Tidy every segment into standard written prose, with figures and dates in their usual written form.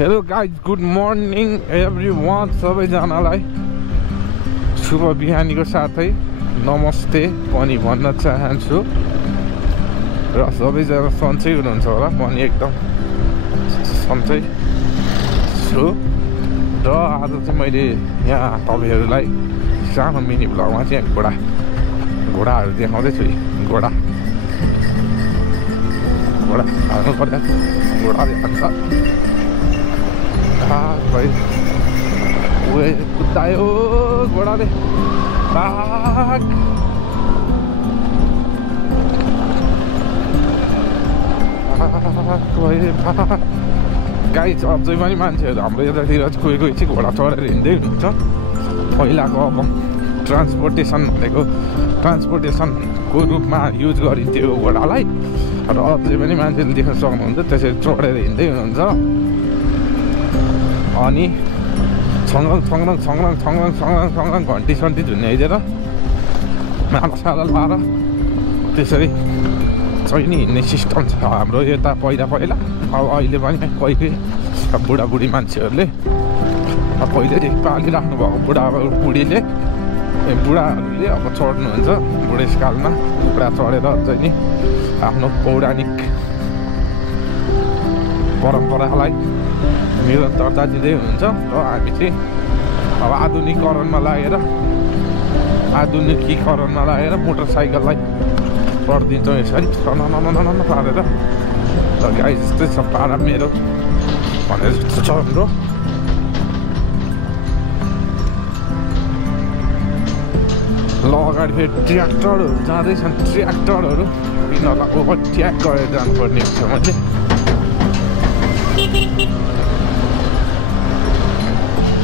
hello guys good morning everyone सबैजनालाई शुभ बिहानीको साथै नमस्ते पनि भन्न चाहन्छु र सबैजना सन्चै हुनुहुन्छ होला पनि एकदम सन्चै छु र आज चाहिँ मैले यहाँ तपाईहरुलाई सानो मिनी भ्लगमा चाहिँ घोडाहरु देखाउँदैछु घोडा हाल्नु पर्यो घोडाले हान्छ भाइ ओए कुदायो घोडाले भाग गाइज अझै पनि मान्छेहरू हाम्रो यतातिर कोही चाहिँ घोडा चढेर हिँड्दै हुनुहुन्छ पहिलाको अब ट्रान्सपोर्टेसन भनेको ट्रान्सपोर्टेसनको रूपमा युज गरिन्थ्यो घोडालाई र अझै पनि मान्छेले देख्न सक्नुहुन्छ त्यसरी चढेर हिँड्दै हुनुहुन्छ अनि छङङ घन्टी सन्टी झुन्याइदिएर मालासाला लाएर त्यसरी चाहिँ नि हिँड्ने सिस्टम छ हाम्रो यता पहिला अब अहिले पनि कोही बुढाबुढी मान्छेहरूले पहिल्यैदेखि पालिराख्नु भएको बुढाहरूले अब चढ्नुहुन्छ बुढेसकालमा घोडा चढेर चाहिँ नि आफ्नो पौराणिक परम्परालाई निरन्तरता दिँदै हुनुहुन्छ र हामी चाहिँ अब आधुनिकीकरणमा लागेर मोटरसाइकललाई पढिदिन्छौँ यसरी नन पारेर र गाई जस्तै छ पारा मेरो भनेर जस्तो छ हाम्रो ल अगाडि फेरि ट्र्याक्टरहरू जाँदैछन् ट्र्याक्टरहरू यिनीहरूलाई ओभरट्याक गरेर जानुपर्ने हुन्छ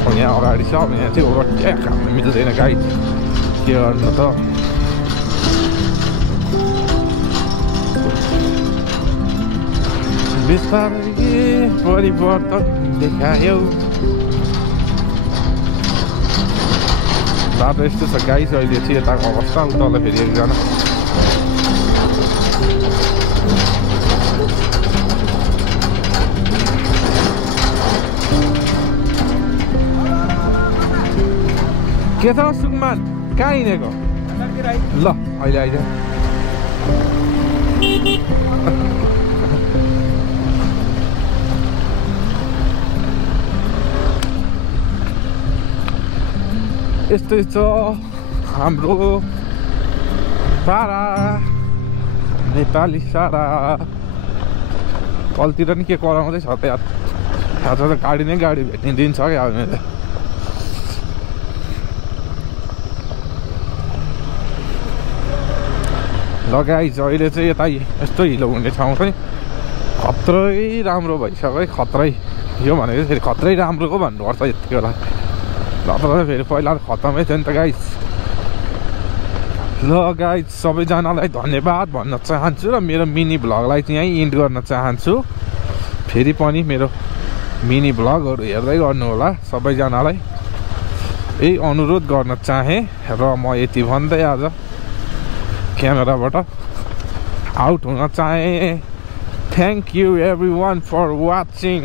मैले यहाँ अगाडि छ अब यहाँ चाहिँ ओभरट्याक हाम्रो मिल्दैन गाई के गर्नु त बिस्तारै परिवर्तन देखायो बाटो यस्तो छ गाइस अहिले चाहिँ यताको अवस्था उताल फेरि एकजना के छ सुकमान कहाँ हिँडेको ल अहिले आइज यस्तै छ हाम्रो पारा नेपाली सारा कलतिर नि के कराउँदैछ त यार आज त गाडी नै गाडी भेट्ने दिन छ क्या मैले लगाइ अहिले चाहिँ यता यस्तो हिलो हुने ठाउँ पनि खत्रै राम्रो भइसक्यो खत्रै यो भनेको फेरि खत्रै राम्रो हो भन्नुपर्छ यतिको बेला नत्र फेरि पहिला खत्तमै थियो नि त गाइस ल गाइस सबैजनालाई धन्यवाद भन्न चाहन्छु र मेरो मिनी भ्लगलाई चाहिँ यहीँ इन्ड गर्न चाहन्छु फेरि पनि मेरो मिनी भ्लगहरू हेर्दै गर्नु होला सबैजनालाई यही अनुरोध गर्न चाहेँ र म यति भन्दै आज क्यामेराबाट आउट हुन चाहेँ thank you everyone for watching